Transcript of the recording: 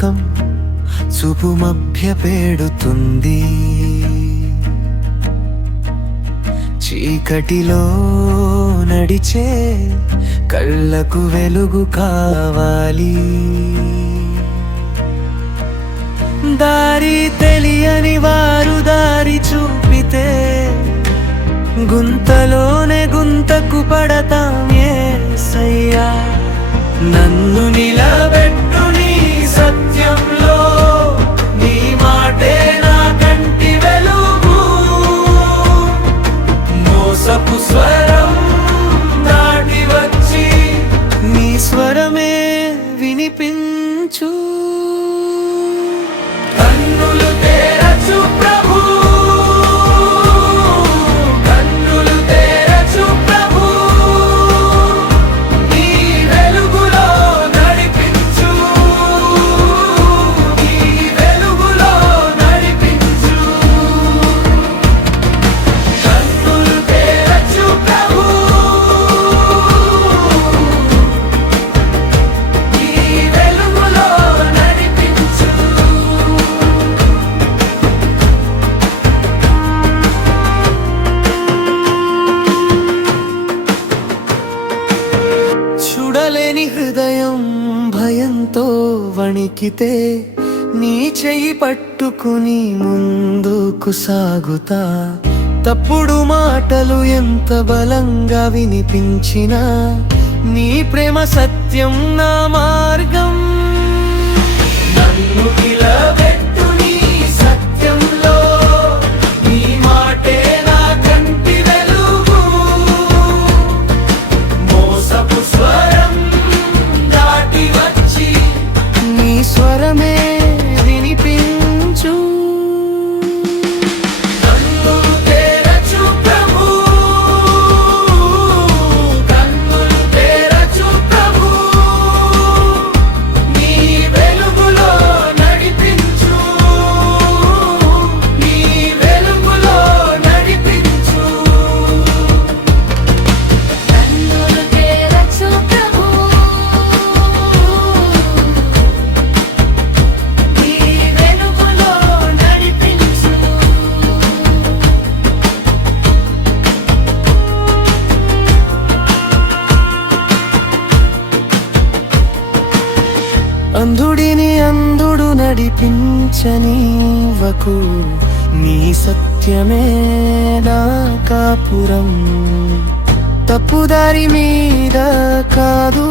మార్గం చూపు మభ్య పెడుతుంది. చీకటిలో నడిచే కళ్ళకు వెలుగు కావాలి. దారి తెలియని వారు దారి చూపితే గుంతలోనే గుంతకు పడతాం యేసయ్యా. నన్ను నిలబెట్టు నీ సత్యంలో, నీ మాటే నా కంటి వెలుగు. మోసపు స్వరం దాటి వచ్చి నీ స్వరమే వినిపించు. కన్నులు తెరచు ప్రభు, కన్నులు తెరచు ప్రభు, నీ వెలుగులో నడిపించు, నీ వెలుగులో నడిపించు. కన్నులు తెరచు ప్రభు, నీ వెలుగులో నడిపించు. చూడలేని హృదయం భయంతో వణికితే నీ చెయ్యి పట్టుకుని ముందుకు సాగుతా. తప్పుడు మాటలు ఎంత బలంగా వినిపించినా నీ ప్రేమ సత్యం నా మార్గం. నన్ను నిలబెట్టు నీ సత్యంలో, నీ మాటే నా కంటి వెలుగు. మోసపు స్వరం దాటి వచ్చి నీ స్వరమే వినిపించు. కన్నులు తెరచు ప్రభు, కన్నులు తెరచు ప్రభు, నీ వెలుగులో నడిపించు, నీ వెలుగులో నడిపించు. కన్నులు తెరచు ప్రభు, నీ వెలుగులో నడిపించు. అంధుడిని అంధుడు నడిపించనివ్వకు, నీ సత్యమే నా కాపురం. తప్పుదారి మీద కాదు